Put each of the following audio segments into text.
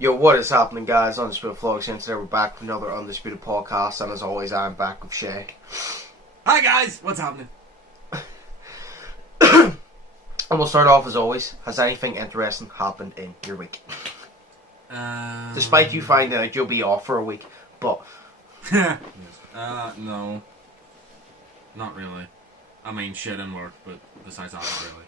Yo, what is happening, guys? Undisputed Vlogs, and today we're back with another Undisputed podcast, and as always, I'm back with Shay. Hi, guys! What's happening? And we'll start off as always. Has anything interesting happened in your week? Despite you finding out you'll be off for a week, but... No. Not really. I mean, shit and work, but besides that, not really.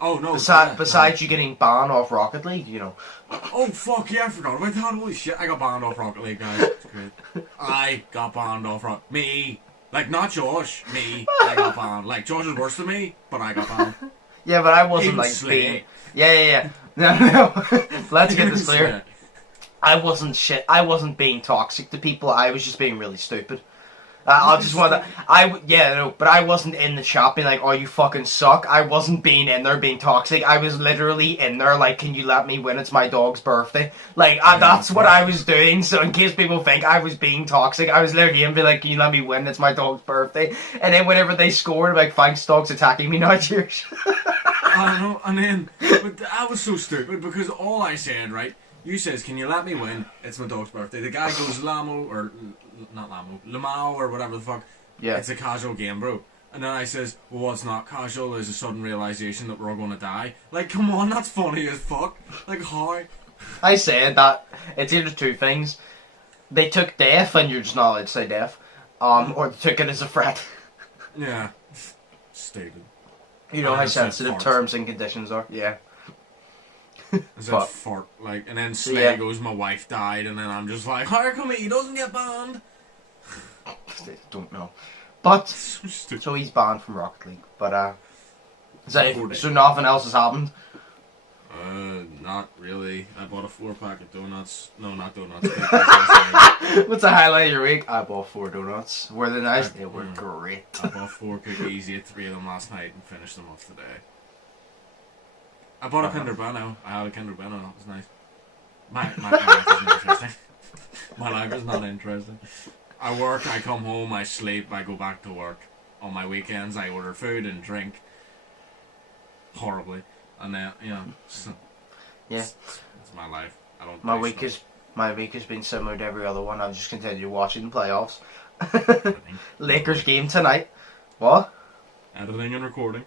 Oh, no. Besides you getting banned off Rocket League, you know. Oh, fuck, yeah, I forgot about that. Holy shit, I got banned off Rocket League, guys. It's great. I got banned off Rocket League. Me. Like, not Josh. Me. I got banned. Like, Josh is worse than me, but I got banned. Yeah, but I wasn't, like, being... Yeah. No. Let's get this clear. I wasn't being toxic to people. I was just being really stupid. I just want to... but I wasn't in the shop being like, oh, you fucking suck. I wasn't being in there being toxic. I was literally in there like, can you let me win? It's my dog's birthday. Like, that's what I was doing. So in case people think I was being toxic, I was literally in and be like, can you let me win? It's my dog's birthday. And then whenever they scored, like, thanks, dog's attacking me now, cheers. I know, and then... But I was so stupid because all I said, right... You says, can you let me win? It's my dog's birthday. The guy goes, Lamo, or... Not Lamo. Lamau, or whatever the fuck. Yeah. It's a casual game, bro. And then I says, well, what's not casual is a sudden realisation that we're all gonna die. Like, come on, that's funny as fuck. Like, how? I said that it's either two things. They took death, and you're just not allowed to say death. Or they took it as a threat. Yeah. Stupid. You know how sensitive terms and conditions are? Yeah. Is that fart? Like, and then Slay goes, my wife died, and then I'm just like, how come he doesn't get banned? Don't know. But, so he's banned from Rocket League. But, so nothing else has happened? Not really. I bought a 4-pack of donuts. No, not donuts. What's the highlight of your week? I bought 4 donuts. Were they nice? They were great. I bought 4 cookies, ate 3 of them last night, and finished them off today. I bought a Kinder Bueno. I had a Kinder Bueno. It was nice. My life isn't interesting. My life is not interesting. I work, I come home, I sleep, I go back to work. On my weekends, I order food and drink. Horribly. And then, you know, it's my life. I don't. My week has been similar to every other one. I've just continued watching the playoffs. Lakers game tonight. What? Editing and recording.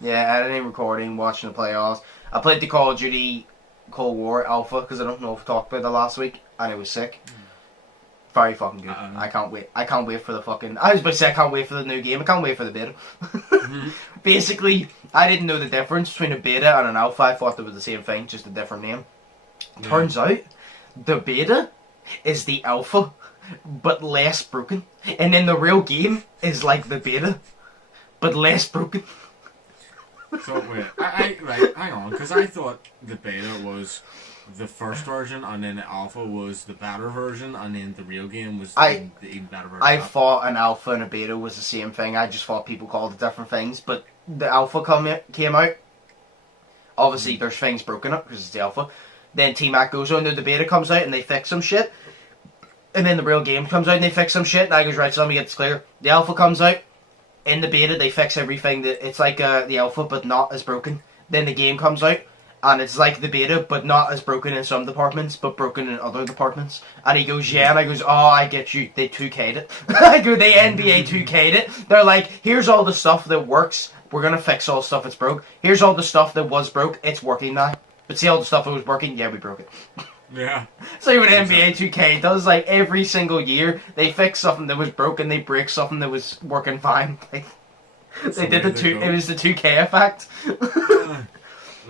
Yeah, editing, recording, watching the playoffs. I played the Call of Duty Cold War Alpha because I don't know if I talked about it last week, and it was sick. Very fucking good. I can't wait. I can't wait for the fucking... I was about to say I can't wait for the new game. I can't wait for the beta. Basically, I didn't know the difference between a beta and an alpha. I thought they were the same thing, just a different name. Yeah. Turns out, the beta is the alpha, but less broken. And then the real game is like the beta, but less broken. So wait, right, hang on, because I thought the beta was the first version, and then the alpha was the better version, and then the real game was the even better version. I thought an alpha and a beta was the same thing. I just thought people called it different things. But the alpha came out. Obviously, there's things broken up because it's the alpha. Then T-Mac goes on, and the beta comes out, and they fix some shit. And then the real game comes out, and they fix some shit. And I goes, right, so let me get this clear. The alpha comes out. In the beta, they fix everything. It's like the alpha, but not as broken. Then the game comes out, and it's like the beta, but not as broken in some departments, but broken in other departments. And he goes, yeah, and I goes, oh, I get you. They 2K'd it. I go, they NBA 2K'd it. They're like, here's all the stuff that works. We're going to fix all the stuff that's broke. Here's all the stuff that was broke. It's working now. But see all the stuff that was working? Yeah, we broke it. Yeah. So what NBA 2K does, like, every single year, they fix something that was broken, they break something that was working fine. Like, they did it was the 2K effect.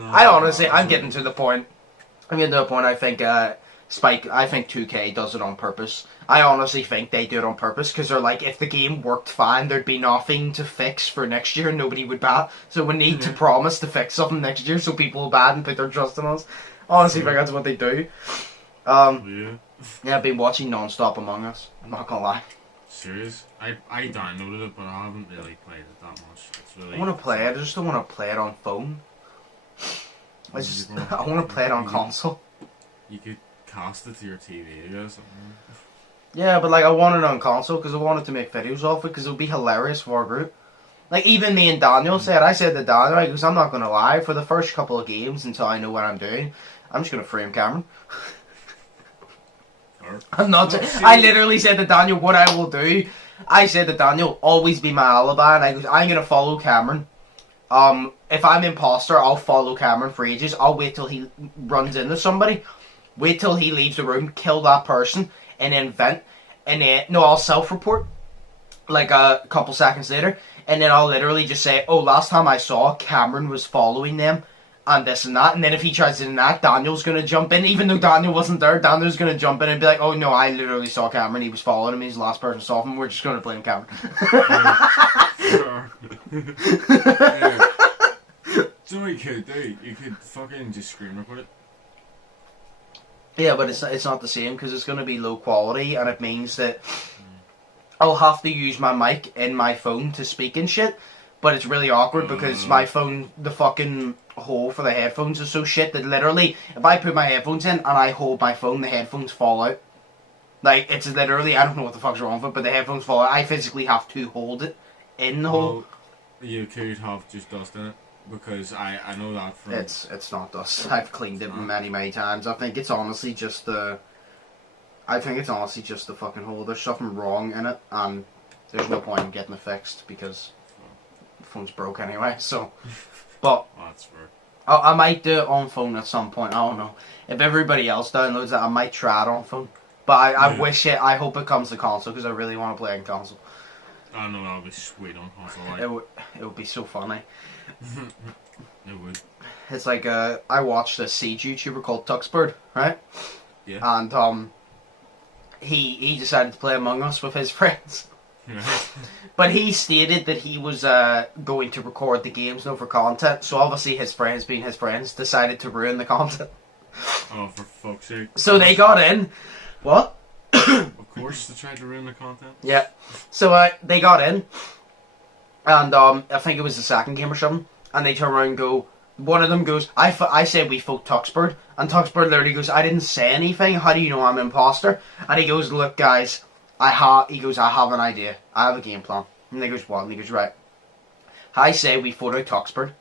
I'm getting to the point, I think, I think 2K does it on purpose. I honestly think they do it on purpose, because they're like, if the game worked fine, there'd be nothing to fix for next year, and nobody would bat. So we need to promise to fix something next year, so people will bat and put their trust in us. Honestly, I think that's what they do. I've been watching non-stop Among Us. I'm not gonna lie. Serious? I downloaded it, but I haven't really played it that much. It's really... I want to play it. I just don't want to play it on phone. I want to play it on console. You could cast it to your TV, I guess. Yeah, but like I want it on console because I wanted to make videos off it because it would be hilarious for our group. Like, even me and Daniel said, I said to Daniel, because I'm not going to lie, for the first couple of games until I know what I'm doing, I'm just going to frame Cameron. her. I'm not. I literally said to Daniel, what I will do. I said to Daniel, always be my alibi, and I goes, I'm gonna follow Cameron. If I'm imposter, I'll follow Cameron for ages. I'll wait till he runs into somebody, wait till he leaves the room, kill that person, and then vent, and then no, I'll self-report like a couple seconds later, and then I'll literally just say, oh, last time I saw Cameron was following them. And this and that, and then if he tries to do that, Daniel's gonna jump in, even though Daniel wasn't there. Daniel's gonna jump in and be like, "Oh no, I literally saw Cameron. He was following him. He's the last person saw him. We're just gonna blame Cameron." Sure. So what you could do, you could fucking just screen record it. Yeah, but it's not the same because it's gonna be low quality, and it means that I'll have to use my mic in my phone to speak and shit. But it's really awkward because my phone, the fucking hole for the headphones is so shit that literally, if I put my headphones in and I hold my phone, the headphones fall out. Like, it's literally, I don't know what the fuck's wrong with it, but the headphones fall out. I physically have to hold it in the hole. You could have just dust in it, because I know that from... It's not dust. I've cleaned it many times. I think it's honestly just the... fucking hole. There's something wrong in it, and there's no point in getting it fixed, because... phone's broke anyway, so. But that's fair. I might do it on phone at some point. I don't know if everybody else downloads it. I might try it on phone, but I wish it. I hope it comes to console because I really want to play on console. I know that'll be sweet on console. Like. It would be so funny. It would. It's like I watched a Siege YouTuber called Tuxbird, right? Yeah. And he decided to play Among Us with his friends. But he stated that he was going to record the games, for content. So obviously his friends, being his friends, decided to ruin the content. Oh, for fuck's sake! So they got in. What? Of course, they tried to ruin the content. Yeah. So they got in, and I think it was the second game or something. And they turn around and go. One of them goes, I said we fought Tuxbird, and Tuxbird literally goes, I didn't say anything. How do you know I'm an imposter? And he goes, look, guys. I have an idea. I have a game plan. And he goes, what? And he goes, right. I say we fought out Tuxbird.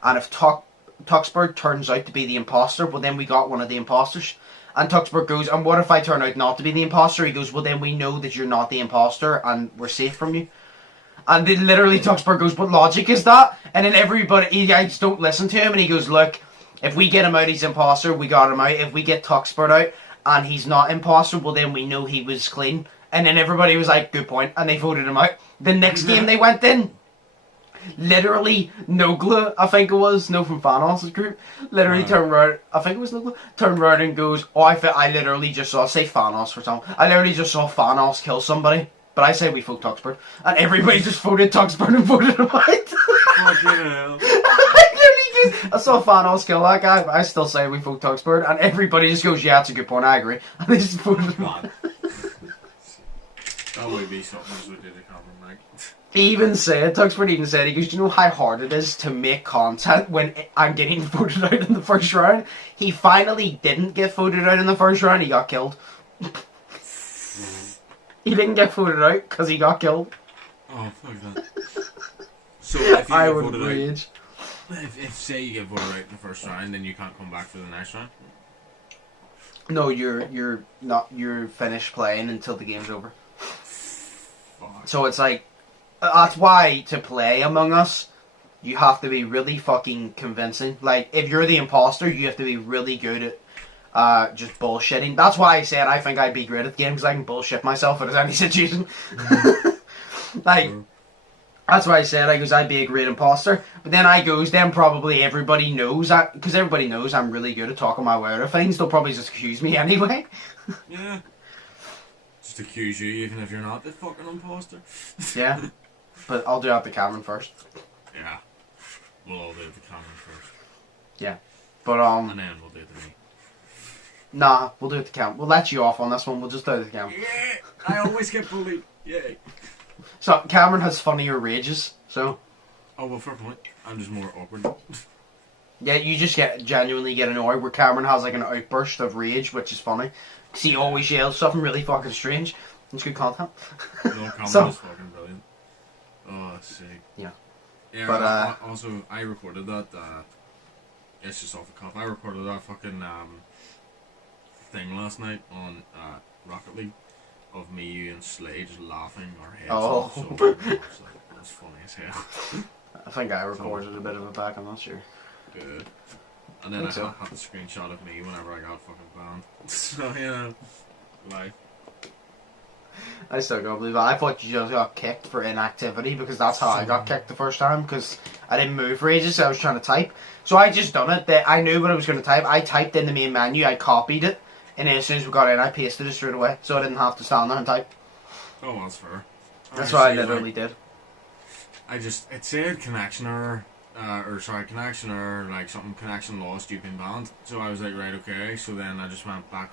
And if Tuxbird turns out to be the imposter, well then we got one of the imposters. And Tuxbird goes, and what if I turn out not to be the imposter? He goes, well then we know that you're not the imposter and we're safe from you. And then literally Tuxbird goes, what logic is that? And then everybody, you guys don't listen to him. And he goes, look, if we get him out, he's imposter, we got him out. If we get Tuxbird out and he's not imposter, well then we know he was clean. And then everybody was like, good point, and they voted him out. The next game they went in, literally, Nogla, I think it was, from Thanos' group, literally turned around, I think it was Nogla, turned around and goes, oh, I literally just saw, say Thanos for something, I literally just saw Thanos kill somebody, but I say we vote Tuxbird, and everybody just voted Tuxbird and voted him out. Fucking hell. I saw Thanos kill that guy, but I still say we vote Tuxbird, and everybody just goes, yeah, that's a good point, I agree, and they just voted him out. That would be something as we did a Cameron, like. Tuxford even said, he goes, do you know how hard it is to make content when I'm getting voted out in the first round? He finally didn't get voted out in the first round, he got killed. He didn't get voted out because he got killed. Oh, fuck that. So if you I get would voted rage. out, if say you get voted out in the first round, then you can't come back for the next round? No, you're finished playing until the game's over. So it's like, that's why to play Among Us, you have to be really fucking convincing. Like, if you're the imposter, you have to be really good at just bullshitting. That's why I said I think I'd be great at the game, because I can bullshit myself in any situation. Like, that's why I said I'd be a great imposter. But then then probably everybody knows that, because everybody knows I'm really good at talking my way out of things. They'll probably just accuse me anyway. Yeah. Just accuse you even if you're not the fucking imposter. Yeah. But I'll do it to Cameron first. Yeah. We'll all do it to Cameron first. Yeah. But and then we'll do it to me. Nah, we'll do it to Cameron. We'll let you off on this one, we'll just do it to Cameron. Yeah! I always get bullied. Yay. So Cameron has funnier rages, so. Oh well, fair point. I'm just more awkward. Yeah, you just genuinely get annoyed where Cameron has like an outburst of rage, which is funny. Because he always yells something really fucking strange. It's good content. No, Cameron is fucking brilliant. Oh, that's sick. Yeah. Yeah, But also, I recorded that, it's just off the cuff, I recorded that fucking, thing last night on Rocket League of me, you, and Slade just laughing our heads Oh. off. So it was funny as hell. I think I recorded a bit of it back, I'm not sure. Good. And then I so. had the screenshot of me whenever I got fucking banned. So, yeah. Life. I still can't believe it. I thought you just got kicked for inactivity because that's how I got kicked the first time because I didn't move for ages, so I was trying to type. So I just done it. That I knew what I was going to type. I typed in the main menu, I copied it, and then as soon as we got in, I pasted it straight away, so I didn't have to stand there and type. Oh, well, that's fair. That's what I literally did. It said connection error, connection error, like something, connection lost, you've been banned. So I was like, right, okay. So then I just went back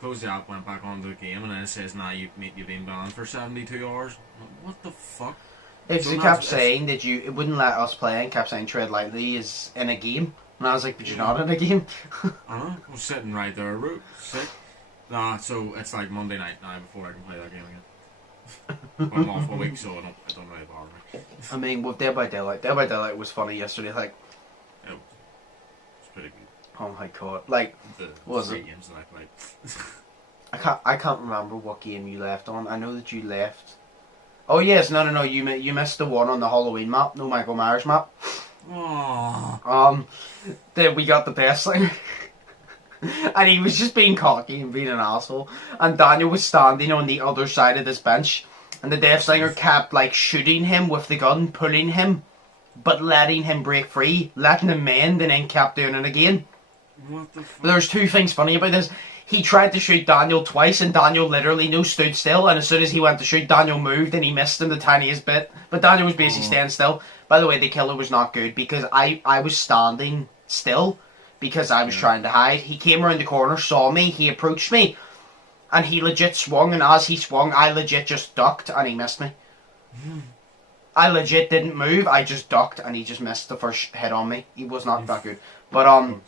closed the app, went back onto the game, and then it says, nah, you've been banned for 72 hours. What the fuck? Because it kept saying that it wouldn't let us play, and kept saying tread lightly is in a game. And I was like, but you're not in a game. I know, I was sitting right there, sick. Nah, so it's like Monday night now before I can play that game again. But I'm off a week, so it don't really bother me. I mean, with Dead by Daylight was funny yesterday. Like, It was pretty good. oh my god, like, The was three it? games that I played. I can't remember what game you left on. I know that you left. Oh yes, no. You missed the one on the Halloween map, no Michael Myers map. Aww. Then we got the best thing. And he was just being cocky and being an asshole. And Daniel was standing on the other side of this bench. And the Death Slinger kept like shooting him with the gun, pulling him, but letting him break free, letting him mend, and then kept doing it again. What the fuck? But there's two things funny about this. He tried to shoot Daniel twice, and Daniel literally stood still. And as soon as he went to shoot, Daniel moved, and he missed him the tiniest bit. But Daniel was basically staying still. By the way, the killer was not good because I was standing still because I was trying to hide. He came around the corner, saw me, he approached me, and he legit swung. And as he swung, I legit just ducked, and he missed me. I legit didn't move. I just ducked, and he just missed the first hit on me. He was not that good. But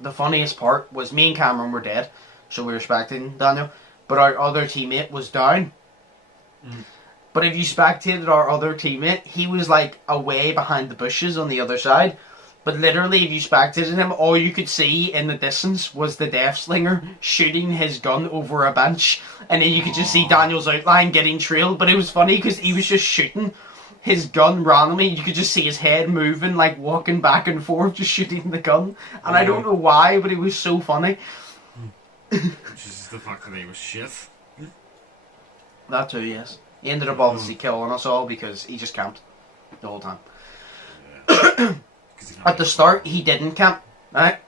the funniest part was me and Cameron were dead. So we were spectating Daniel. But our other teammate was down. But if you spectated our other teammate, he was like away behind the bushes on the other side. But literally, if you spectated him, all you could see in the distance was the Death Slinger shooting his gun over a bench. And then you could just see Daniel's outline getting trailed. But it was funny because he was just shooting his gun randomly. You could just see his head moving, like walking back and forth, just shooting the gun. And I don't know why, but it was so funny. Which is the fact that he was shit. That too, yes. He ended up obviously killing us all because he just camped the whole time. Yeah. At the start, he didn't camp, right?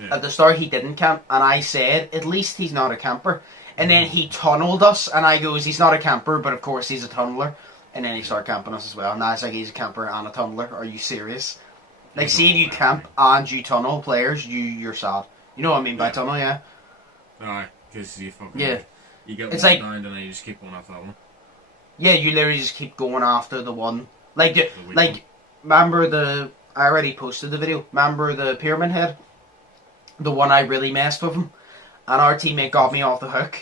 Yeah. At the start, he didn't camp, and I said, at least he's not a camper. And then he tunneled us, and I goes, he's not a camper, but of course he's a tunneler. And then he started camping us as well. And I was like, he's a camper and a tunneler. Are you serious? Like, see if you camp and you tunnel players, you're sad. You know what I mean by tunnel, yeah? Aye, because you fucking... Yeah. You get It's one like- down and then you just keep going after that one. Yeah, you literally just keep going after the one. Like, weak one. remember the... I already posted the video. Remember the Pyramid Head? The one I really messed with him. And our teammate got me off the hook.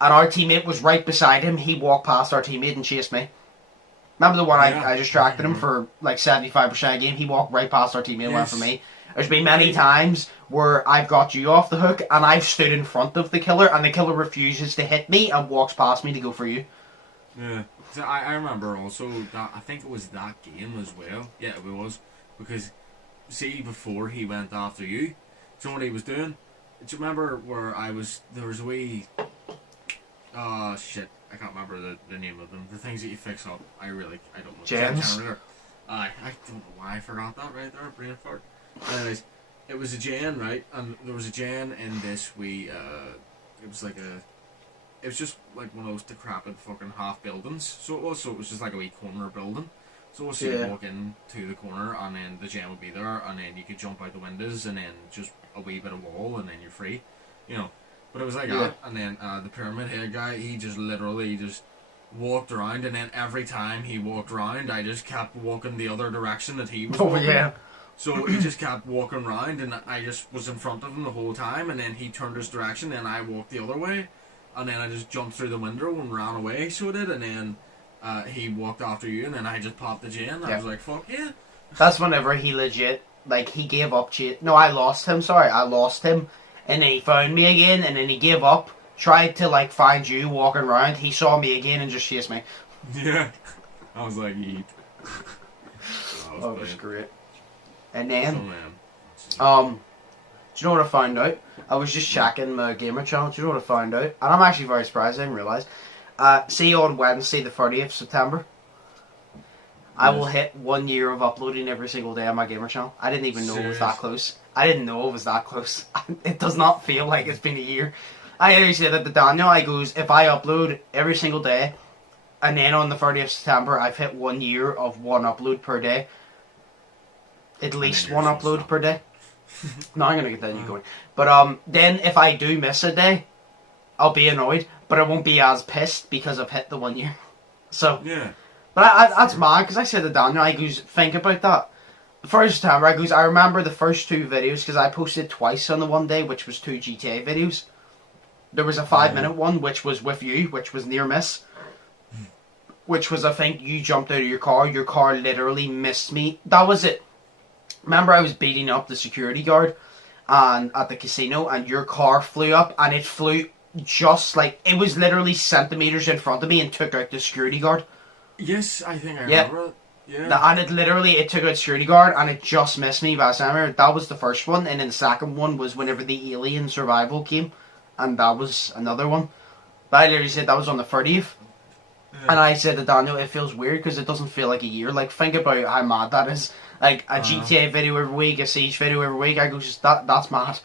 And our teammate was right beside him. He walked past our teammate and chased me. Remember the one I distracted him for like 75% of the game? He walked right past our teammate and went for me. There's been many times where I've got you off the hook and I've stood in front of the killer and the killer refuses to hit me and walks past me to go for you. Yeah. So I remember also that, I think it was that game as well. Yeah, it was. Because, see, before he went after you, so what he was doing, do you remember where there was a wee, shit, I can't remember the name of them, the things that you fix up, I don't know. Gens? I don't know why I forgot that right there, brain fart. Anyways, it was a gen, right, and there was a gen in this wee, it was just like one of those decrepit fucking half buildings, so it was just like a wee corner building. So you walk into the corner and then the gem would be there and then you could jump out the windows and then just a wee bit of wall and then you're free, you know. But it was like that, and then the Pyramid Head guy, he just literally just walked around, and then every time he walked around, I just kept walking the other direction that he was walking. yeah. So he just kept walking around and I just was in front of him the whole time, and then he turned his direction, then I walked the other way, and then I just jumped through the window and ran away, so I did, and then he walked after you, and then I just popped the gen. I was like, fuck yeah. That's whenever he legit, like, he gave up chase. No, I lost him, and then he found me again, and then he gave up, tried to like find you walking around, he saw me again and just chased me. Yeah. I was like, yeet. Oh, it was great. And then, So, do you know what I found out? I was just checking my gamer channel. Do you know what I found out? And I'm actually very surprised. I didn't realise. See on Wednesday, the 30th of September, I will hit 1 year of uploading every single day on my gamer channel. I didn't even know it was that close. I didn't know it was that close. It does not feel like it's been a year. I already said that to Daniel. I goes, if I upload every single day, and then on the 30th of September, I've hit 1 year of one upload per day. At least one upload per day. No, I'm gonna get that new going. But then if I do miss a day, I'll be annoyed, but I won't be as pissed because I've hit the 1 year. So yeah. But that's mad because I said to Daniel, I goes, think about that. The 1st of September, I goes, I remember the first 2 videos because I posted twice on the one day, which was 2 GTA videos. There was a 5-minute one, which was with you, which was near miss. Which was, I think, you jumped out of your car literally missed me. That was it. Remember, I was beating up the security guard and at the casino, and your car flew up, and it flew just like, it was literally centimetres in front of me and took out the security guard. Yes, I think I remember it. Yeah. And it took out the security guard, and it just missed me by a centimetre. That was the first one, and then the second one was whenever the alien survival came, and that was another one. But I literally said that was on the 30th. And I said to Daniel, it feels weird because it doesn't feel like a year. Like, think about how mad that is. Like, a GTA video every week, a Siege video every week. I go, just that's mad.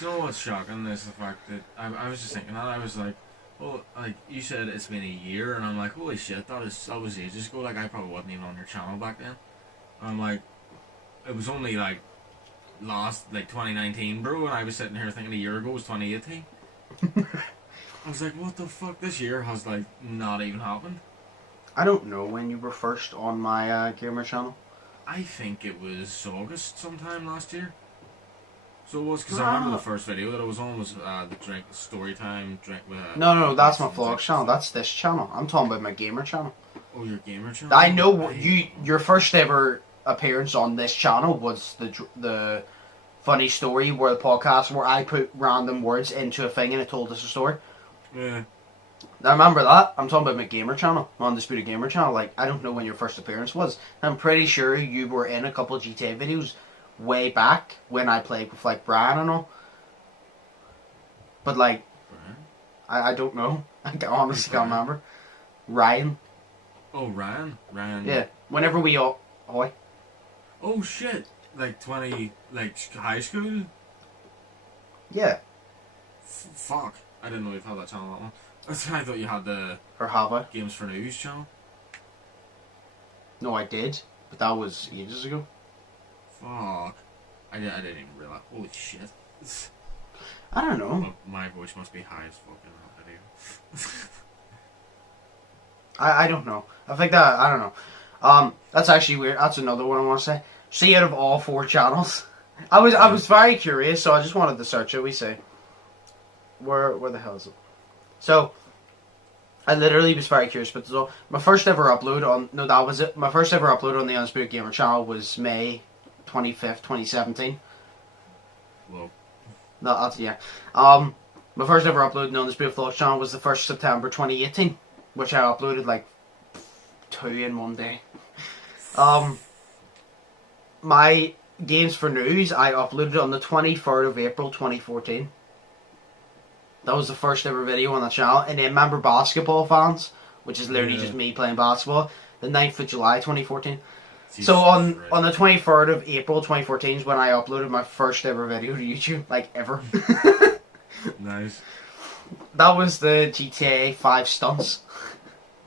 You know what's shocking is the fact that I was just thinking that. I was like, well, like, you said it's been a year, and I'm like, holy shit, that was ages ago. Like, I probably wasn't even on your channel back then. I'm like, it was only, like, 2019, bro, and I was sitting here thinking a year ago was 2018. I was like, what the fuck? This year has, like, not even happened. I don't know when you were first on my gamer channel. I think it was August sometime last year. So it was, because I remember the first video that I was on was the story time drink with... No, that's my vlog channel. That's this channel. I'm talking about my gamer channel. Oh, your gamer channel? I know your first ever appearance on this channel was the funny story where the podcast where I put random words into a thing and it told us a story. Yeah. I remember that. I'm talking about my gamer channel, my Undisputed gamer channel. Like, I don't know when your first appearance was. I'm pretty sure you were in a couple of GTA videos way back when I played with, like, Brian and all. But, like, I don't know. I honestly can't remember. Ryan. Oh, Ryan? Yeah. Whenever we all... Oh, shit. Like, high school? Yeah. Fuck. I didn't know you'd had that channel that long. I thought you had the... Or have I? Games for News channel. No, I did. But that was ages ago. Fuck. I didn't even realise. Holy shit. I don't know. My voice must be high as fuck in that video. I don't know. I think that... I don't know. That's actually weird. That's another one I want to say. See, out of all 4 channels... I was very curious, so I just wanted to search it. We say... Where the hell is it? So, I literally was very curious, but so my first ever upload on... No, that was it. My first ever upload on the Undisputed Gamer channel was May 25th, 2017. Whoa. No, that's... Yeah. My first ever upload on the Undisputed Vlogs channel was the 1st September 2018, which I uploaded, like, 2 in one day. My Games for News, I uploaded on the 23rd of April 2014. That was the first ever video on the channel. And then remember Basketball Fans, which is literally just me playing basketball, the 9th of July 2014. So on the 23rd of April 2014 is when I uploaded my first ever video to YouTube, like ever. Nice. That was the GTA 5 stunts.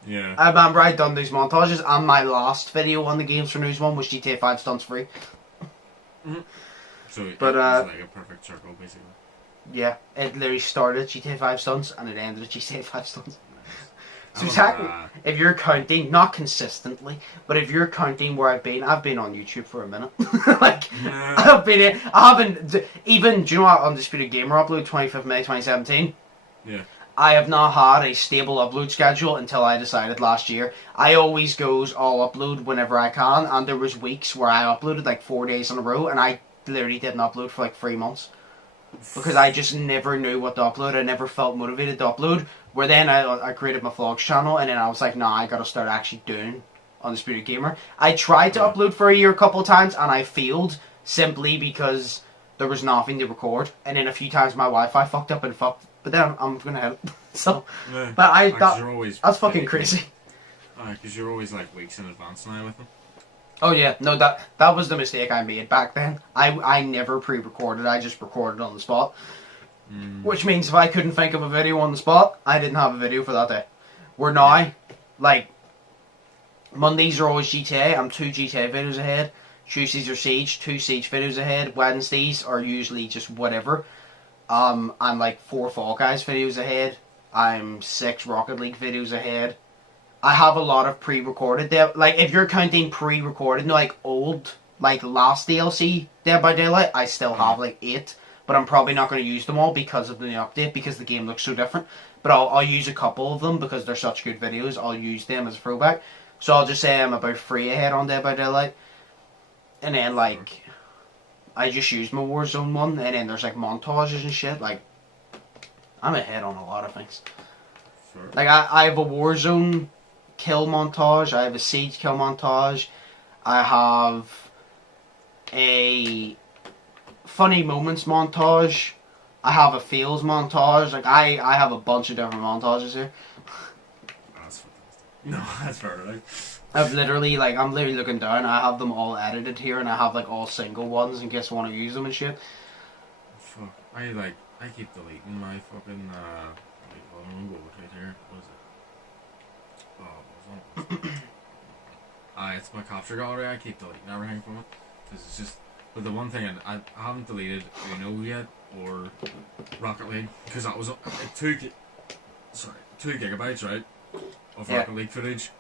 Yeah. I remember I'd done these montages, and my last video on the Games for News one was GTA 5 stunts free. Mm-hmm. So it was like a perfect circle, basically. Yeah, it literally started at GTA 5 stunts and it ended at GTA 5 stunts. So technically, if you're counting, not consistently, but if you're counting where I've been on YouTube for a minute. Like, I haven't, even, do you know what, Undisputed Gamer upload, 25th May 2017? Yeah. I have not had a stable upload schedule until I decided last year. I always goes, I'll upload whenever I can, and there was weeks where I uploaded like 4 days in a row, and I literally didn't upload for like 3 months. because I just never knew what to upload. I never felt motivated to upload. Where then I created my vlogs channel, and then I was like, nah, I gotta start actually doing Undisputed Gamer. I tried to upload for a year a couple of times, and I failed simply because there was nothing to record. And then a few times my Wi-Fi fucked up and fucked. But then I'm gonna help. So, Yeah. but That's fucking crazy. Because you're always like weeks in advance now with them. Oh yeah, no, that was the mistake I made back then. I never pre-recorded. I just recorded on the spot. Which means if I couldn't think of a video on the spot, I didn't have a video for that day. Where now, like, Mondays are always GTA. I'm 2 GTA videos ahead. Tuesdays are Siege. 2 Siege videos ahead. Wednesdays are usually just whatever. I'm like 4 Fall Guys videos ahead. I'm 6 Rocket League videos ahead. I have a lot of pre-recorded. Like, if you're counting pre-recorded, like old, like last DLC Dead by Daylight, I still have like 8. But I'm probably not going to use them all because of the new update, because the game looks so different. But I'll use a couple of them because they're such good videos. I'll use them as a throwback. So I'll just say I'm about 3 ahead on Dead by Daylight. And then, like, I just use my Warzone one. And then there's, like, montages and shit. Like, I'm ahead on a lot of things. Sure. Like, I have a Warzone kill montage. I have a Siege kill montage. I have a funny moments montage. I have a fails montage. Like, I have a bunch of different montages here. That's fantastic. No, that's fair, right? I'm literally looking down. I have them all edited here, and I have like all single ones in case I want to use them and shit. Fuck. I keep deleting my fucking wait, hold on, go right here. What is it? Oh, what was it? It's my capture gallery. I keep deleting everything from it because it's just. But the one thing I haven't deleted Uno yet or Rocket League because that was 2 gigabytes, right, of Rocket League footage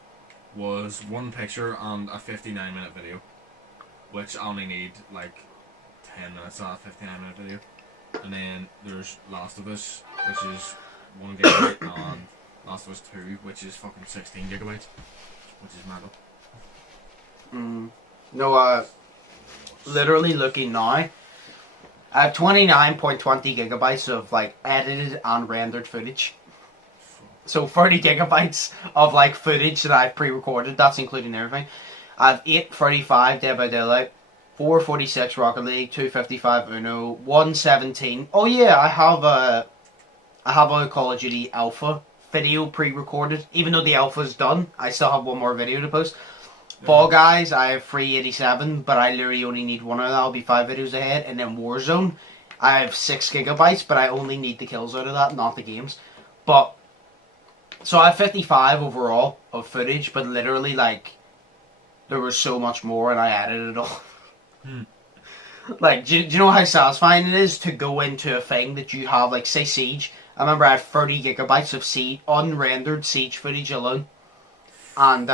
was 1 picture and a 59-minute video, which I only need like 10 minutes of that 59-minute video. And then there's Last of Us, which is 1 gigabyte, and Last of Us 2, which is fucking 16 gigabytes, which is mental. No, literally looking now, I have 29.20 gigabytes of like edited and rendered footage. So 30 gigabytes of like footage that I've pre-recorded. That's including everything. I have 835 Dead by Daylight, 446 Rocket League, 255 Uno, 117. Oh yeah, I have a Call of Duty Alpha video pre-recorded. Even though the alpha's done, I still have 1 more video to post. Fall Guys, I have 387, but I literally only need 1 of that. I'll be 5 videos ahead. And then Warzone, I have 6 gigabytes, but I only need the kills out of that, not the games. But, so I have 55 overall of footage, but literally, like, there was so much more, and I edited it all. Like, do you know how satisfying it is to go into a thing that you have, like, say Siege? I remember I had 30 gigabytes of unrendered Siege footage alone. And,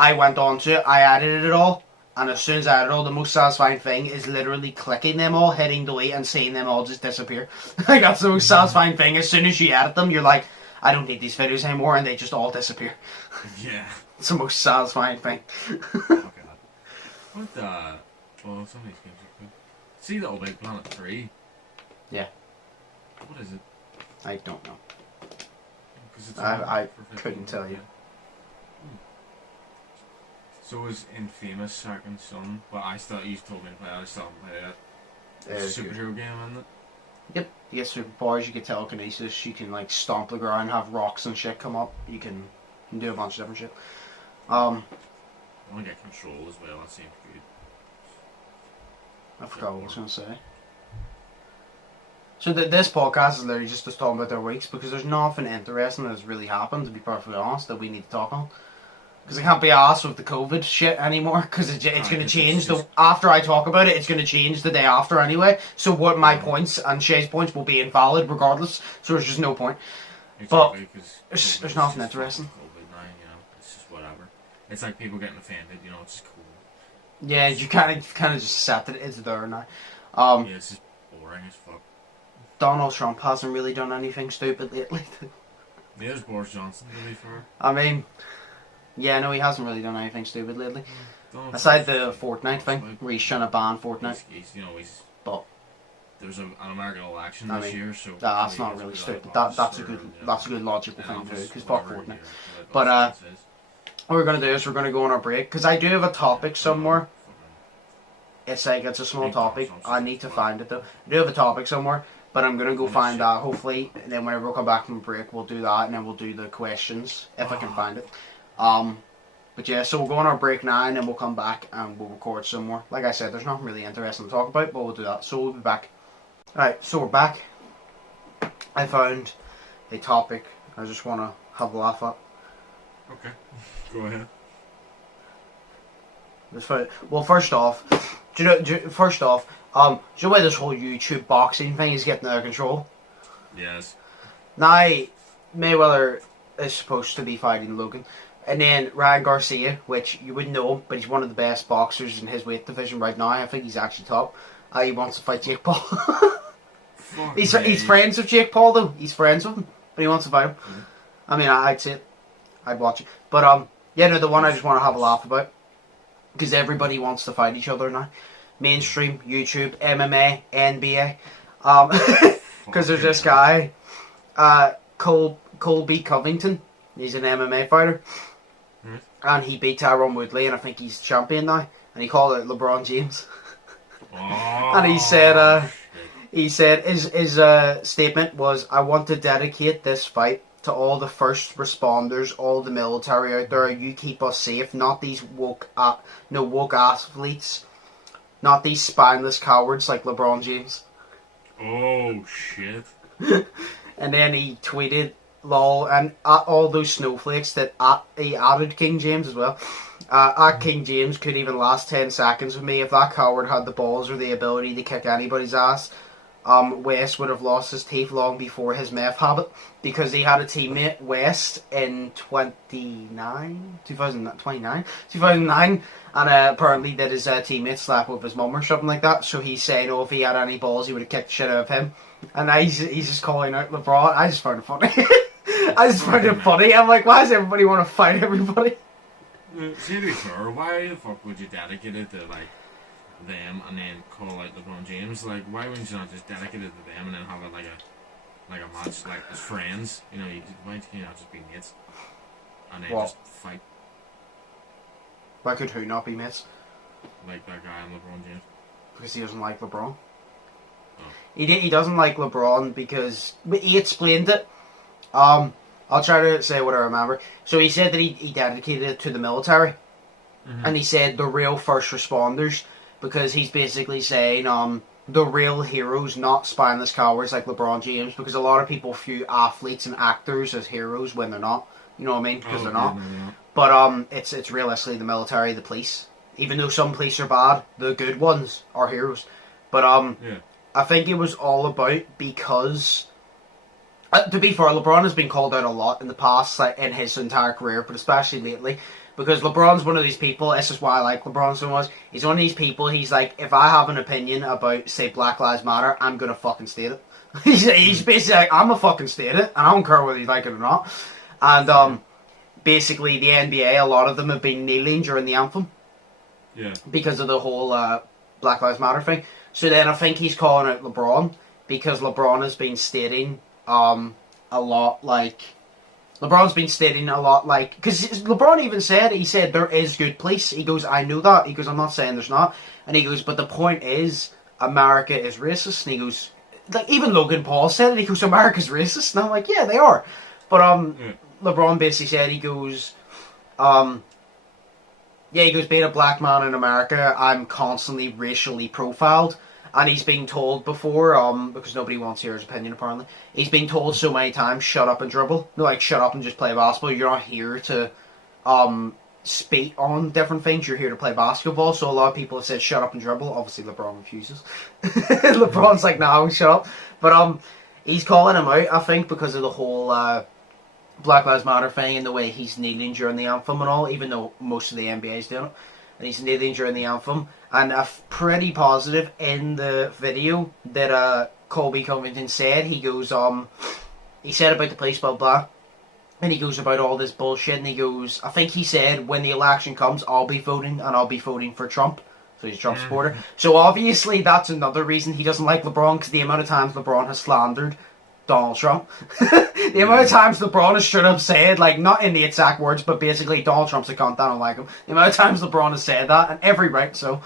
I went on to it, I edited it all, and as soon as I edited it all, the most satisfying thing is literally clicking them all, hitting delete, and seeing them all just disappear. Like, that's the most satisfying thing. As soon as you edit them, you're like, I don't need these videos anymore, and they just all disappear. Yeah. It's the most satisfying thing. Okay. What well, some of these games are good. See Little Big Planet 3? Yeah. What is it? I don't know. It's I couldn't tell you. So is Infamous Second Son, but you've told me to play it, I still haven't played it. It's a superhero game, isn't it? Yep, you get superpowers, you get telekinesis, you can like stomp the ground, have rocks and shit come up, you can do a bunch of different shit. I want to get control as well, that seems good. I forgot what I was going to say. So this podcast is literally just us talking about their weeks because there's nothing interesting that's really happened, to be perfectly honest, that we need to talk on. Because I can't be asked with the COVID shit anymore, because it's going to change. After I talk about it, it's going to change the day after anyway. So what my points and Shea's points will be invalid regardless. So there's just no point. Exactly, but there's nothing interesting. COVID-19, it's just whatever. It's like people getting offended, it's just cool. Yeah, you kind of just accept it. It's there now. Yeah, it's just boring as fuck. Donald Trump hasn't really done anything stupid lately. There's Boris Johnson, to be fair. I mean, yeah, no, he hasn't really done anything stupid lately. Donald Aside Trump's the Fortnite thing, where he's trying to ban Fortnite. He's But there's an American election I this mean, year, so that's not really stupid. That's a good logical thing to do, because fuck voting it. But what we're gonna do is we're gonna go on our break, because I do have a topic somewhere. It's a small topic. I need to find it though. I do have a topic somewhere, but I'm gonna go find that hopefully, and then whenever we come back from break, we'll do that, and then we'll do the questions if I can find it. But yeah, so we'll go on our break now, and then we'll come back and we'll record some more. Like I said, there's nothing really interesting to talk about, but we'll do that. So we'll be back. Alright, so we're back. I found a topic I just want to have a laugh at. Okay, go ahead. Well, first off, do you know why this whole YouTube boxing thing is getting out of control? Yes. Now, Mayweather is supposed to be fighting Logan. And then Ryan Garcia, which you wouldn't know, but he's one of the best boxers in his weight division right now. I think he's actually top. He wants to fight Jake Paul. He's friends with Jake Paul, though. He's friends with him, but he wants to fight him. Mm-hmm. I mean, I'd see it. I'd watch it. But, yeah, no, the one I just want to have a laugh about, because everybody wants to fight each other now. Mainstream, YouTube, MMA, NBA. Because there's this guy, Colby Covington. He's an MMA fighter. Mm-hmm. And he beat Tyrone Woodley, and I think he's champion now. And he called it LeBron James. And he said his statement was, "I want to dedicate this fight to all the first responders, all the military out there. You keep us safe, not these woke athletes, not these spineless cowards like LeBron James." Oh shit! And then he tweeted, "Lol," and at all those snowflakes that he added King James as well. At King James could even last 10 seconds with me. If that coward had the balls or the ability to kick anybody's ass, West would have lost his teeth long before his meth habit, because he had a teammate, West, in 2009, and apparently did his teammate slap with his mum or something like that. So he's saying, if he had any balls, he would have kicked shit out of him. And now he's just calling out LeBron. I just found it funny. I'm like, why does everybody want to fight everybody? See, to be fair, why the fuck would you dedicate it to, like, them and then call out LeBron James? Like, why wouldn't you not just dedicate it to them and then have it like a match, like, as friends? You know, why can't you not just be mates? And then just fight? Why could who not be mates? Like that guy and LeBron James. Because he doesn't like LeBron. Oh. He doesn't like LeBron because he explained it. I'll try to say what I remember. So he said that he dedicated it to the military. Mm-hmm. And he said the real first responders, because he's basically saying the real heroes, not spineless cowards like LeBron James, because a lot of people view athletes and actors as heroes when they're not. You know what I mean? Because they're not. Yeah. But it's realistically the military, the police. Even though some police are bad, the good ones are heroes. But I think it was all about, because to be fair, LeBron has been called out a lot in the past, like in his entire career, but especially lately. Because LeBron's one of these people, this is why I like LeBron so much, he's one of these people, he's like, if I have an opinion about, say, Black Lives Matter, I'm going to fucking state it. He's basically like, I'm going to fucking state it, and I don't care whether you like it or not. And basically, the NBA, a lot of them have been kneeling during the anthem. Yeah. Because of the whole Black Lives Matter thing. So then I think he's calling out LeBron, because LeBron has been stating a lot, like... LeBron's been stating a lot, like... Because LeBron even said, he said, there is good police. He goes, I know that. He goes, I'm not saying there's not. And he goes, but the point is, America is racist. And he goes... Like, even Logan Paul said it. He goes, America's racist. And I'm like, yeah, they are. But, LeBron basically said, he goes... he goes, being a black man in America, I'm constantly racially profiled. And he's been told before, because nobody wants to hear his opinion apparently, he's been told so many times, shut up and dribble. No, like, shut up and just play basketball. You're not here to speak on different things. You're here to play basketball. So a lot of people have said, shut up and dribble. Obviously, LeBron refuses. LeBron's like, no, shut up. But he's calling him out, I think, because of the whole Black Lives Matter thing and the way he's kneeling during the anthem and all, even though most of the NBA is doing it. And he's kneeling during the anthem. And pretty positive in the video that Colby Covington said. He goes, he said about the police, blah, blah. And he goes about all this bullshit. And he goes, I think he said, when the election comes, I'll be voting. And I'll be voting for Trump. So he's a Trump supporter. So obviously that's another reason he doesn't like LeBron, because the amount of times LeBron has slandered Donald Trump. The amount of times LeBron has straight up said, like, not in the exact words, but basically Donald Trump's a cunt, I don't like him. The amount of times LeBron has said that, and every right, so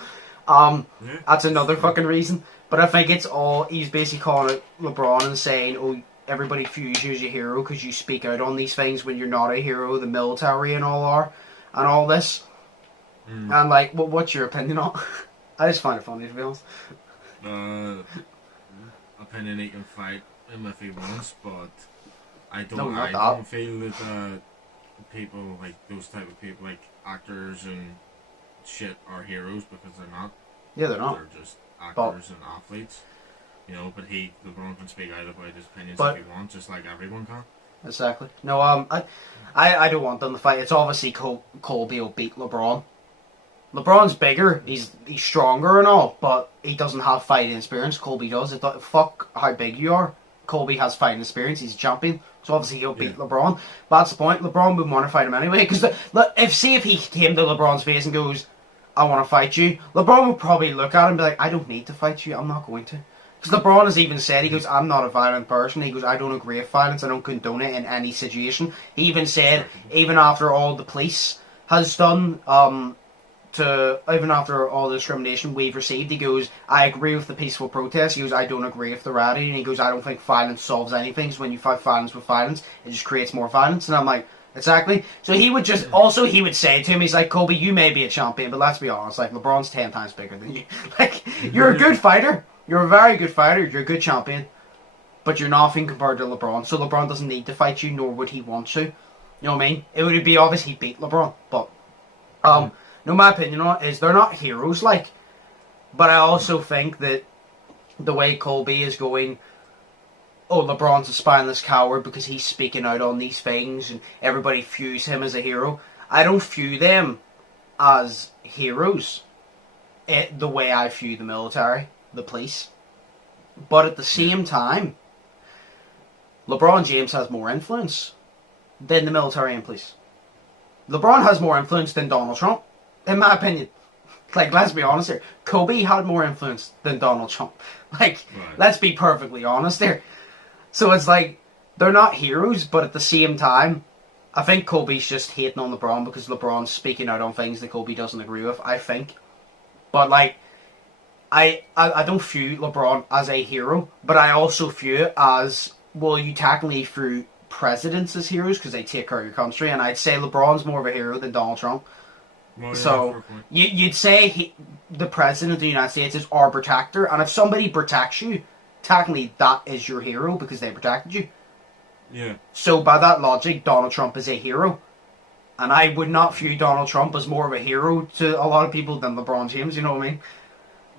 that's another fucking reason. But I think it's all, he's basically calling it LeBron and saying, oh, everybody views you as a hero because you speak out on these things when you're not a hero, the military and all are, and all this. And like, what's your opinion on it? I just find it funny, to be honest. Opinion he can fight him if he wants, but I don't. No, I don't feel that people like those type of people, like actors and shit, are heroes, because they're not. Yeah, they're not. They're just actors and athletes, you know. But LeBron can speak out about his opinions if he wants, just like everyone can. Exactly. No, I don't want them to fight. It's obviously Colby will beat LeBron. LeBron's bigger, he's stronger and all, but he doesn't have fighting experience. Colby does. Fuck how big you are. Colby has fighting experience. He's a champion, so obviously he'll beat LeBron. But that's the point. LeBron wouldn't want to fight him anyway, because if he came to LeBron's face and goes, "I want to fight you," LeBron would probably look at him and be like, "I don't need to fight you. I'm not going to." Because LeBron has even said, he goes, "I'm not a violent person." He goes, "I don't agree with violence. I don't condone it in any situation." He even said, even after all the police has done, even after all the discrimination we've received, he goes, "I agree with the peaceful protest." He goes, "I don't agree with the rioting." And he goes, "I don't think violence solves anything. So when you fight violence with violence, it just creates more violence." And I'm like, exactly. So he would just, also he would say to him, he's like, "Colby, you may be a champion, but let's be honest, like, LeBron's 10 times bigger than you. Like, you're a good fighter. You're a very good fighter. You're a good champion. But you're nothing compared to LeBron. So LeBron doesn't need to fight you, nor would he want to." You know what I mean? It would be obvious he beat LeBron. But, no, my opinion on it is they're not heroes, like. But I also think that the way Colby is going, "Oh, LeBron's a spineless coward because he's speaking out on these things and everybody views him as a hero." I don't view them as heroes the way I view the military, the police. But at the same time, LeBron James has more influence than the military and police. LeBron has more influence than Donald Trump, in my opinion. Like, let's be honest here. Kobe had more influence than Donald Trump. Like, let's be perfectly honest here. So it's like, they're not heroes, but at the same time, I think Kobe's just hating on LeBron because LeBron's speaking out on things that Kobe doesn't agree with, I think. But, like, I don't view LeBron as a hero, but I also view it as, well, you technically view presidents as heroes because they take care of your country, and I'd say LeBron's more of a hero than Donald Trump. Well, so you'd say the president of the United States is our protector, and if somebody protects you, technically that is your hero because they protected you. Yeah. So by that logic, Donald Trump is a hero, and I would not view Donald Trump as more of a hero to a lot of people than LeBron James. You know what I mean?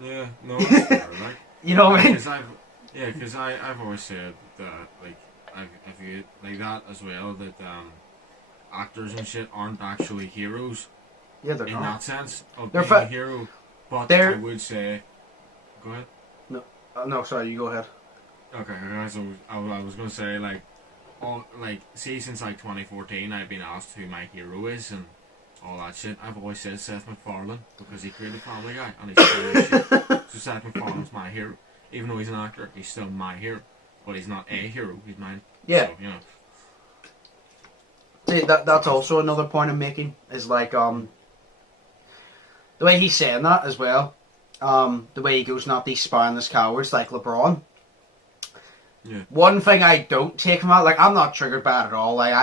Yeah. No, that's fair, like, you know what I mean? Because I've always said that, like, I view it like that as well, that actors and shit aren't actually heroes. Yeah, they're not. In that sense of being a hero. But I would say... Go ahead. No, sorry, you go ahead. Okay, so I was going to say, like, since, like, 2014, I've been asked who my hero is and all that shit. I've always said Seth MacFarlane, because he created Family Guy, and he's still shit. So Seth MacFarlane's my hero. Even though he's an actor, he's still my hero. But he's not a hero, he's mine. Yeah. So, you know. See, that's also another point I'm making, is, like, the way he's saying that as well, the way he goes, "Not these spineless cowards," like LeBron. Yeah. One thing I don't take from that, like, I'm not triggered by it at all. Like,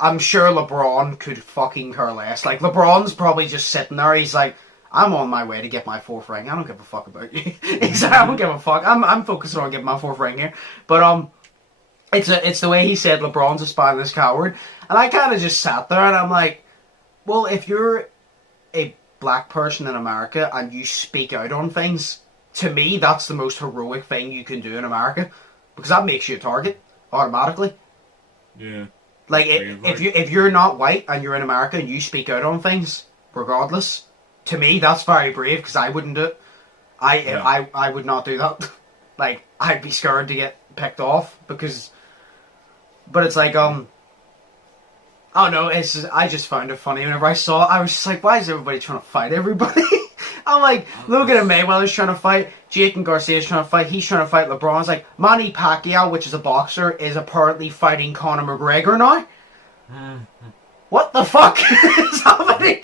I'm sure LeBron could fucking care less. Like, LeBron's probably just sitting there. He's like, "I'm on my way to get my 4th ring. I don't give a fuck about you." Exactly. I don't give a fuck. I'm focused on getting my 4th ring here. But it's the way he said LeBron's a spineless coward, and I kind of just sat there and I'm like, well, if you're a black person in America and you speak out on things, to me that's the most heroic thing you can do in America, because that makes you a target automatically. Yeah. Like, if you're not white and you're in America and you speak out on things, regardless, to me that's very brave, because I wouldn't do it. I would not do that. Like, I'd be scared to get picked off, because, but it's like, I don't know, I just found it funny. Whenever I saw it, I was just like, why is everybody trying to fight everybody? I'm like, Logan and Mayweather's trying to fight, Jake and Garcia's trying to fight, he's trying to fight LeBron. It's like, Manny Pacquiao, which is a boxer, is apparently fighting Conor McGregor now. What the fuck is happening?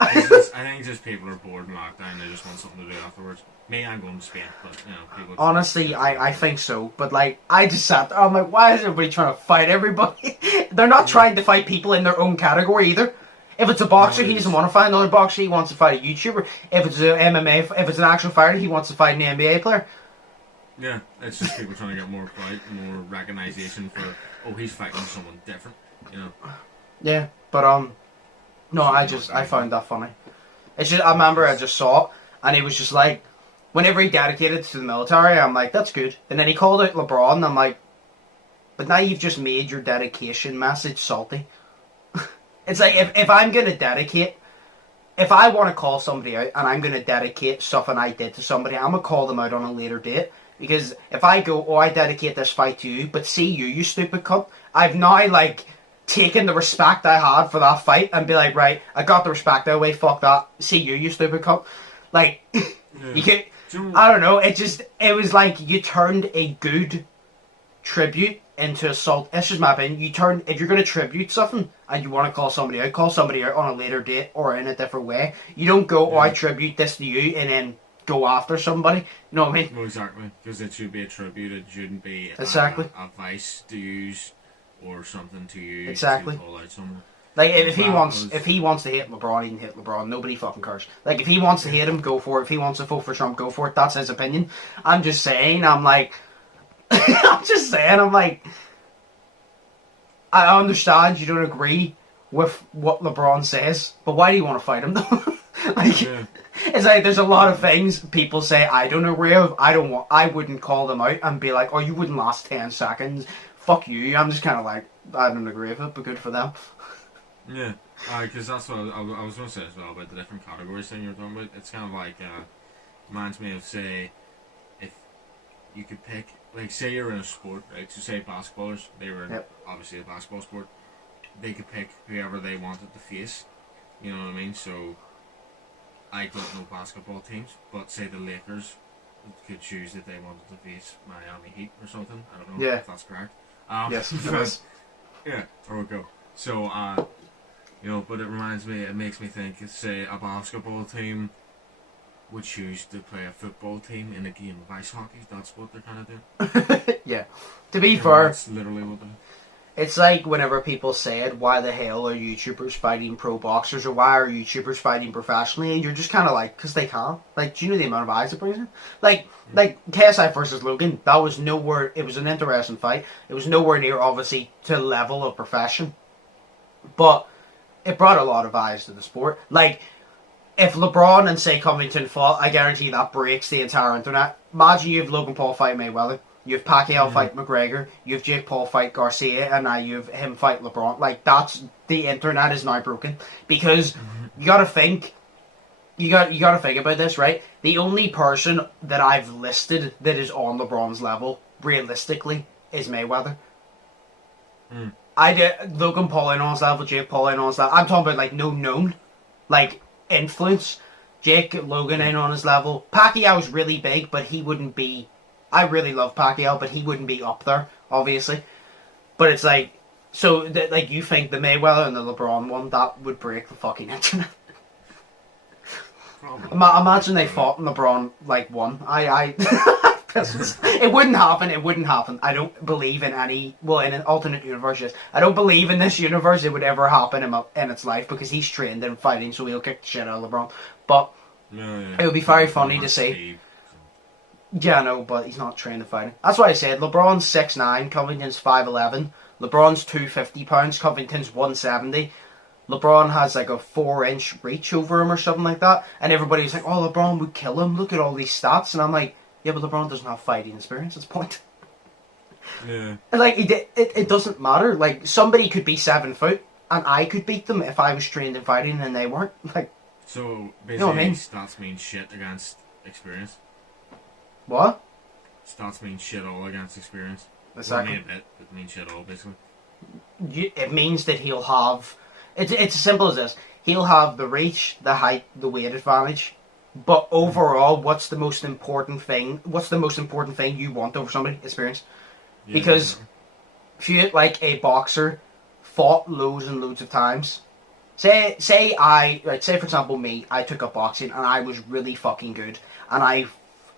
I think just people are bored in lockdown. They just want something to do afterwards. Me, I'm going to Spain, but people. Honestly, I think so. But like, I just sat there. I'm like, why is everybody trying to fight everybody? They're not trying to fight people in their own category either. If it's a boxer, he doesn't want to fight another boxer. He wants to fight a YouTuber. If it's an MMA, if it's an actual fighter, he wants to fight an NBA player. Yeah, it's just people trying to get more fight, more recognition for. Oh, he's fighting someone different. Yeah, but no, I found that funny. It's just, I remember I just saw it, and he was just like, whenever he dedicated to the military, I'm like, that's good. And then he called out LeBron, and I'm like, but now you've just made your dedication message salty. It's like, if I'm going to dedicate, if I want to call somebody out, and I'm going to dedicate something I did to somebody, I'm going to call them out on a later date. Because if I go, oh, I dedicate this fight to you, but see you, you stupid cunt, I've now, like, taken the respect I had for that fight and be like, right, I got the respect that way, fuck that, see you, you stupid cunt. Like, you can, I don't know, it was like you turned a good tribute into assault. It's just my opinion. If you're going to tribute something and you want to call somebody out on a later date or in a different way. You don't go, oh, I tribute this to you, and then go after somebody. You know what I mean? No, exactly. Because it should be a tribute. It shouldn't be exactly a vice to use or something to use exactly. to call out someone. Like, if he wants to hate LeBron, he can hate LeBron. Nobody fucking cares. Like, if he wants to hate him, go for it. If he wants to vote for Trump, go for it. That's his opinion. I'm just saying, I'm like, I understand you don't agree with what LeBron says, but why do you want to fight him though? It's like there's a lot of things people say I don't agree with. I wouldn't call them out and be like, oh, you wouldn't last 10 seconds. Fuck you. I'm just kind of like, I don't agree with it, but good for them. Yeah, because that's what I was going to say as well about the different categories thing you're talking about. It's kind of like, reminds me of, say, if you could pick, like, say you're in a sport, right? So say basketballers, they were in obviously a basketball sport. They could pick whoever they wanted to face. You know what I mean? So, I don't know basketball teams, but say the Lakers could choose that they wanted to face Miami Heat or something. I don't know if that's correct. Yes, it is. Yeah, there we go. So, but it makes me think, say, a basketball team would choose to play a football team in a game of ice hockey. That's what they're kind of doing. Yeah. To be fair, that's literally what they're doing. It's like whenever people said, why the hell are YouTubers fighting pro boxers, or why are YouTubers fighting professionally? And you're just kind of like, because they can. Like, do you know the amount of eyes it brings in? Like KSI versus Logan, that was nowhere, it was an interesting fight. It was nowhere near, obviously, to the level of profession. But it brought a lot of eyes to the sport. Like, if LeBron and, say, Covington fought, I guarantee that breaks the entire internet. Imagine you have Logan Paul fight Mayweather. You have Pacquiao fight McGregor, you have Jake Paul fight Garcia, and now you have him fight LeBron. Like, that's, the internet is now broken. Because you gotta think about this, right? The only person that I've listed that is on LeBron's level, realistically, is Mayweather. I did Logan Paul ain't on his level, Jake Paul ain't on his level. I'm talking about, like, no known, like, influence. Logan ain't on his level. Pacquiao's really big, but he wouldn't be... I really love Pacquiao, but he wouldn't be up there, obviously. But it's like, so, like, you think the Mayweather and the LeBron one, that would break the fucking internet. Imagine they fought and LeBron, like, won. It wouldn't happen. I don't believe in any, well, in an alternate universe, yes. I don't believe in this universe it would ever happen in its life, because he's trained in fighting, so he'll kick the shit out of LeBron. But it would be very funny to see. Yeah, I know, but he's not trained in fighting. That's why I said LeBron's 6'9", Covington's 5'11". LeBron's 250 pounds, Covington's 170. LeBron has like a 4-inch reach over him or something like that. And everybody's like, oh, LeBron would kill him. Look at all these stats. And I'm like, yeah, but LeBron doesn't have fighting experience. That's the point. Yeah. Like, it doesn't matter. Like, somebody could be 7 foot and I could beat them if I was trained in fighting and they weren't. Like, so basically, you know what I mean? Stats mean shit against experience. What? Stats mean shit all against experience. Exactly. It means shit all, basically. It means that he'll have It's as simple as this. He'll have the reach, the height, the weight advantage. But overall, what's the most important thing? What's the most important thing you want over somebody? Experience. Yeah, Because if you like a boxer fought loads and loads of times, say for example me, I took up boxing and I was really fucking good, and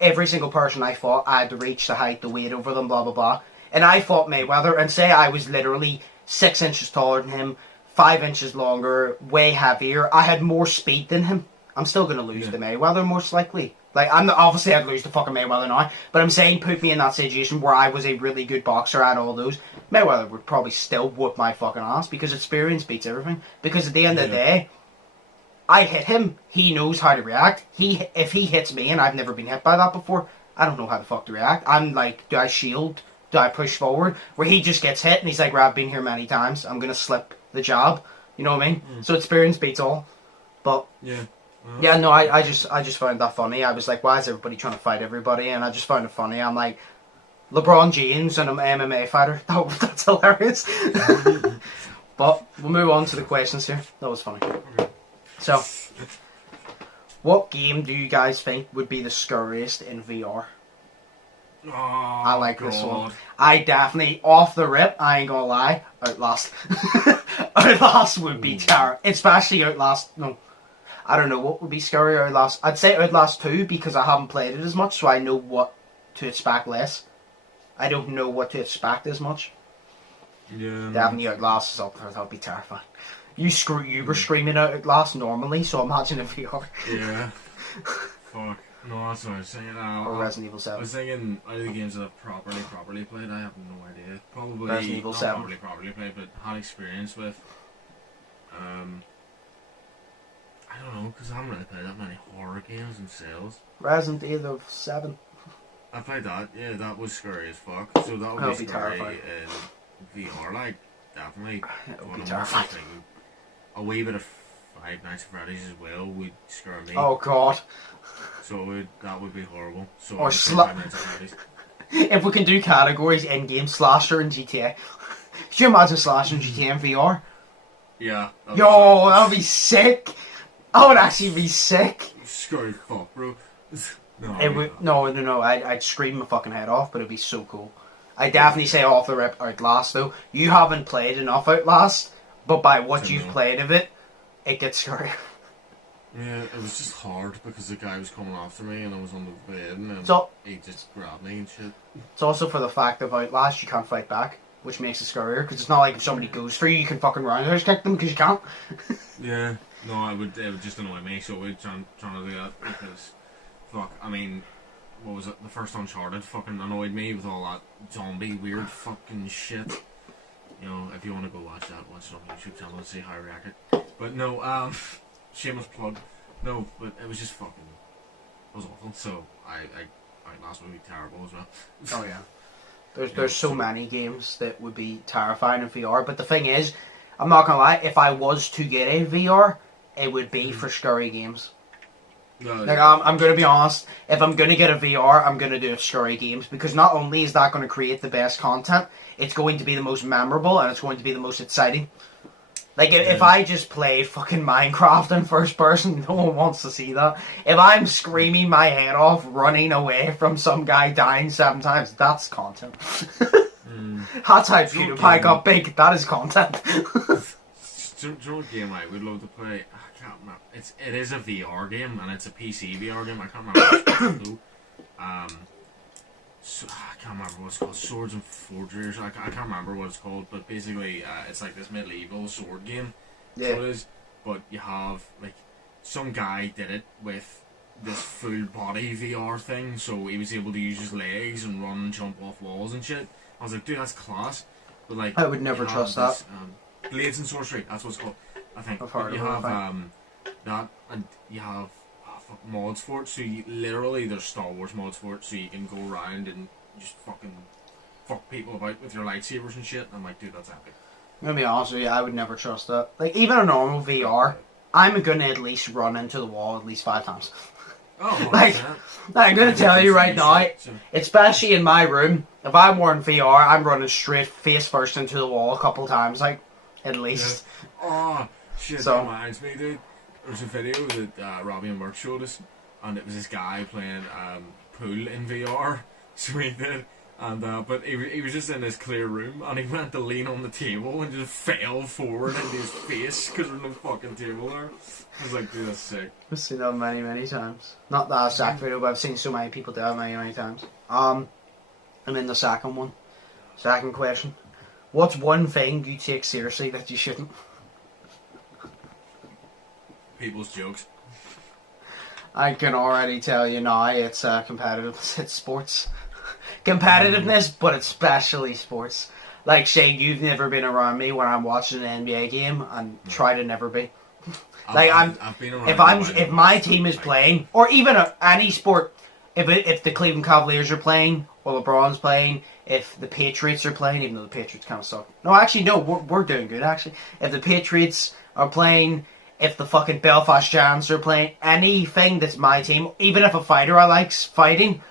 every single person I fought, I had the reach, the height, the weight over them, blah blah blah, and I fought Mayweather, and say I was literally 6 inches taller than him, 5 inches longer, way heavier, I had more speed than him. I'm still going to lose to Mayweather, most likely. Like, obviously I'd lose to fucking Mayweather now, but I'm saying put me in that situation where I was a really good boxer at all those, Mayweather would probably still whoop my fucking ass, because experience beats everything. Because at the end of the day, I hit him, he knows how to react. If he hits me, and I've never been hit by that before, I don't know how the fuck to react. I'm like, do I shield? Do I push forward? Where he just gets hit, and he's like, well, I've been here many times, I'm going to slip the jab. You know what I mean? So experience beats all. But... yeah, no, I just found that funny. I was like, why is everybody trying to fight everybody? And I just found it funny. I'm like, LeBron James and an MMA fighter. That's hilarious. But we'll move on to the questions here. That was funny. So, what game do you guys think would be the scariest in VR? Oh, I like this one. I definitely, off the rip, I ain't gonna lie, Outlast. Outlast would be terrible. Especially Outlast, no. I don't know what would be scary Outlast. I'd say Outlast 2 because I haven't played it as much, so I know what to expect less. I don't know what to expect as much. Yeah. Definitely Outlast is up there. That would be terrifying. You were screaming out Outlast normally, so imagine in VR. Yeah. Fuck. No, that's what I was saying. Or Resident Evil 7. I was thinking out of the games that I've properly played, I have no idea. Probably Resident Evil 7. Properly played, but had experience with. I don't know, because I haven't really played that many horror games themselves. Resident Evil 7. I played that, yeah, that was scary as fuck. So that would That'll be be scary terrifying. in VR, like, definitely. It would be terrifying. A wee bit of Five Nights at Freddy's as well would scare me. Oh god. So that would be horrible. So Or Five Nights at Freddy's. If we can do categories, in-game slasher and GTA. Could you imagine slasher and GTA in VR? Yeah. Yo, that would be sick. I would actually be sick. Scary fuck, bro. No. I'd scream my fucking head off, but it'd be so cool. I definitely say off the rip Outlast though. You haven't played enough Outlast, but by what you've played of it, it gets scary. Yeah, it was just hard because the guy was coming after me and I was on the bed and he just grabbed me and shit. It's also for the fact of Outlast you can't fight back, which makes it scarier, because it's not like if somebody goes for you, you can fucking run and just kick them because you can't. Yeah. No, it would just annoy me, so we're trying to do that because, fuck, I mean, what was it, the first Uncharted fucking annoyed me with all that zombie weird fucking shit. You know, if you want to go watch it on YouTube channel and see how I reacted. But no, shameless plug, no, but it was just fucking, it was awful, so Outlast would be terrible as well. Oh yeah. There's so many games that would be terrifying in VR, but the thing is, I'm not gonna lie, if I was to get a VR, it would be for scary games. No, like, I'm going to be honest, if I'm going to get a VR, I'm going to do it scary games, because not only is that going to create the best content, it's going to be the most memorable, and it's going to be the most exciting. Like, if I just play fucking Minecraft in first person, no one wants to see that. If I'm screaming my head off, running away from some guy dying 7 times, that's content. That's how PewDiePie got big, that is content. Do you know what game I would love to play? I can't remember. It is a VR game and it's a PC VR game. I can't remember what it's called. I can't remember what it's called. Swords and Forgeries. I can't remember what it's called, but basically it's like this medieval sword game. Yeah. So it is. But you have like some guy did it with this full body VR thing, so he was able to use his legs and run and jump off walls and shit. I was like, dude, that's class. But like, I would never trust that. Blades and Sorcery, that's what it's called, I think. I've heard you have that, and you have mods for it, so literally there's Star Wars mods for it, so you can go around and just fucking fuck people about with your lightsabers and shit. I'm like, dude, that's epic. I'm gonna be honest with you, I would never trust that. Like, even a normal VR, I'm gonna at least run into the wall at least 5 times. Oh, like, I'm gonna tell you right now, especially in my room, if I'm wearing VR, I'm running straight face first into the wall a couple times, like, at least. Yeah. Oh, Shit, So- that reminds me, dude. There was a video that Robbie and Mark showed us, and it was this guy playing pool in VR. So he did. And but he was just in this clear room, and he went to lean on the table and just fell forward into his face because there's no fucking table there. I was like, dude, that's sick. I've seen that many times. Not that exact video, but I've seen so many people do it many times. And then the second one. Second question. What's one thing you take seriously that you shouldn't? People's jokes. I can already tell you now it's competitiveness. It's sports. Competitiveness, but especially sports. Like, say you've never been around me when I'm watching an NBA game, and try to never be. Like, I've been around if my team is playing, or even any sport, if the Cleveland Cavaliers are playing, or LeBron's playing, if the Patriots are playing, even though the Patriots kind of suck. No, actually, no, we're doing good, actually. If the Patriots are playing, if the fucking Belfast Giants are playing, anything that's my team, even if a fighter I like's fighting,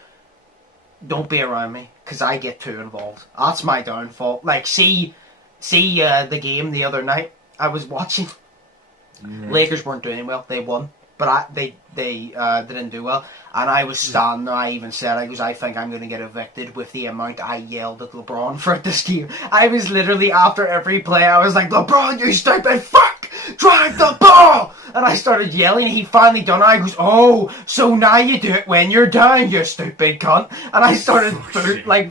don't be around me, because I get too involved. That's my downfall. Like, see the game the other night I was watching. Lakers weren't doing well. They won, but they didn't do well. And I was standing there. I even said, I think I'm going to get evicted with the amount I yelled at LeBron for this game. I was literally, after every play, I was like, LeBron, you stupid fuck! Drive the ball! And I started yelling, and he finally done it. I goes, oh, so now you do it when you're down, you stupid cunt. And I started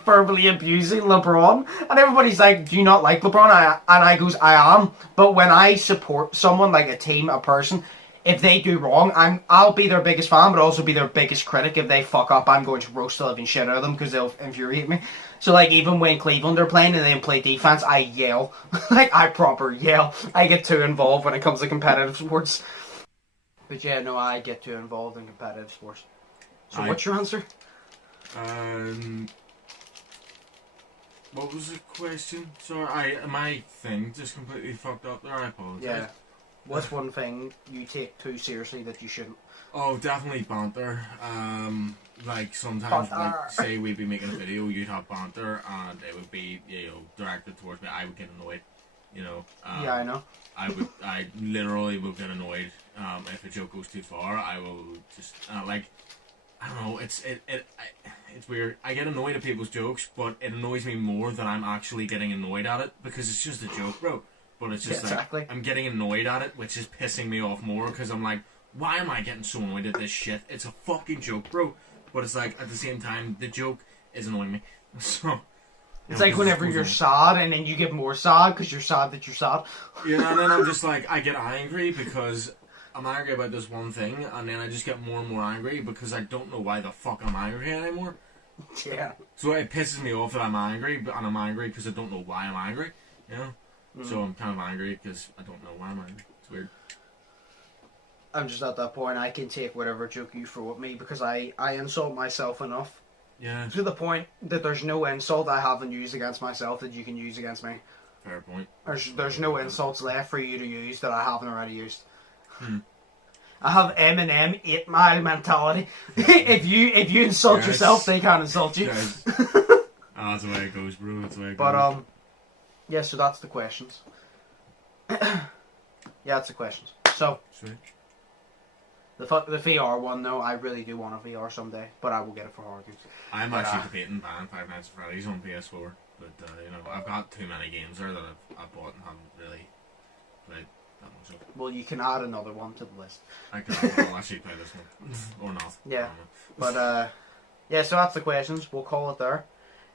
verbally abusing LeBron. And everybody's like, do you not like LeBron? And I goes, I am. But when I support someone, like a team, a person, if they do wrong, I'll be their biggest fan, but also be their biggest critic. If they fuck up, I'm going to roast the living shit out of them because they'll infuriate me. So, like, even when Cleveland are playing and they play defense, I yell. Like, I proper yell. I get too involved when it comes to competitive sports. But yeah, no, I get too involved in competitive sports. So what's your answer? What was the question? Sorry, my thing just completely fucked up there. I apologize. Yeah. What's one thing you take too seriously that you shouldn't? Oh, definitely banter. Like sometimes, like, say we'd be making a video, you'd have banter, and it would be, directed towards me. I would get annoyed, Yeah, I know. I literally would get annoyed. If a joke goes too far, I will just I don't know. It's weird. I get annoyed at people's jokes, but it annoys me more that I'm actually getting annoyed at it because it's just a joke, bro. But it's just exactly. I'm getting annoyed at it, which is pissing me off more because I'm like, why am I getting so annoyed at this shit? It's a fucking joke, bro. But it's like, at the same time, the joke is annoying me. So it's like whenever you're sad and then you get more sad because you're sad that you're sad. Yeah, and then I'm just like, I get angry because I'm angry about this one thing, and then I just get more and more angry because I don't know why the fuck I'm angry anymore. Yeah. So it pisses me off that I'm angry, and I'm angry because I don't know why I'm angry, So I'm kind of angry because I don't know why I'm angry. It's weird. I'm just at that point, I can take whatever joke you throw at me because I insult myself enough. Yeah. To the point that there's no insult I haven't used against myself that you can use against me. Fair point. There's no insults left for you to use that I haven't already used. I have Eminem 8 Mile mentality. if you insult yourself, they can't insult you. That's the way it goes, bro. That's the way it goes. But yeah, so that's the questions. Yeah, that's the questions. So Sweet. the VR one though, I really do want a VR someday, but I will get it for Hard Games. I'm actually debating buying Five Nights at Freddy's on PS4, but I've got too many games there that I've bought and haven't really played that much of. Well, you can add another one to the list. I'll actually play this one or not. Yeah, but yeah, so that's the questions. We'll call it there.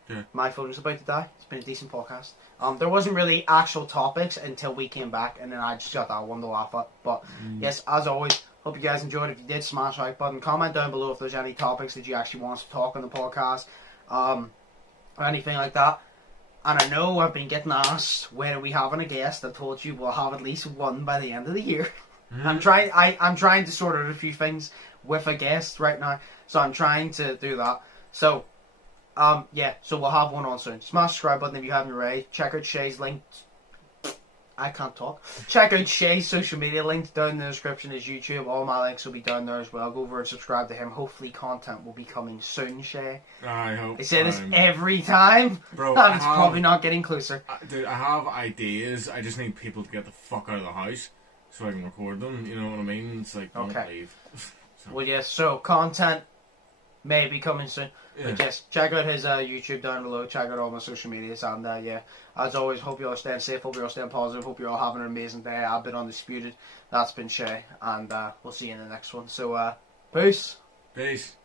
Yeah. My phone is about to die. It's been a decent podcast. There wasn't really actual topics until we came back, and then I just got that one to laugh at. But yes, as always, hope you guys enjoyed. If you did, smash the like button. Comment down below if there's any topics that you actually want us to talk on the podcast, or anything like that. And I know I've been getting asked when are we having a guest. I told you we'll have at least one by the end of the year. I'm trying to sort out a few things with a guest right now, so I'm trying to do that. So. Yeah, so we'll have one on soon. Smash the subscribe button if you haven't already. Check out Shea's link. I can't talk. Check out Shea's social media links down in the description. His YouTube. All my links will be down there as well. Go over and subscribe to him. Hopefully content will be coming soon, Shea. I hope. I say this every time. Bro, and it's probably not getting closer. Dude, I have ideas. I just need people to get the fuck out of the house. so I can record them. You know what I mean? It's like, don't leave. So. Well, yes. So content may be coming soon. Yeah. But yes, check out his YouTube down below. Check out all my social medias, and yeah, as always, hope you all staying safe. Hope you're all staying positive. Hope you're all having an amazing day. I've been Undisputed. That's been Shay, and we'll see you in the next one. So, peace. Peace.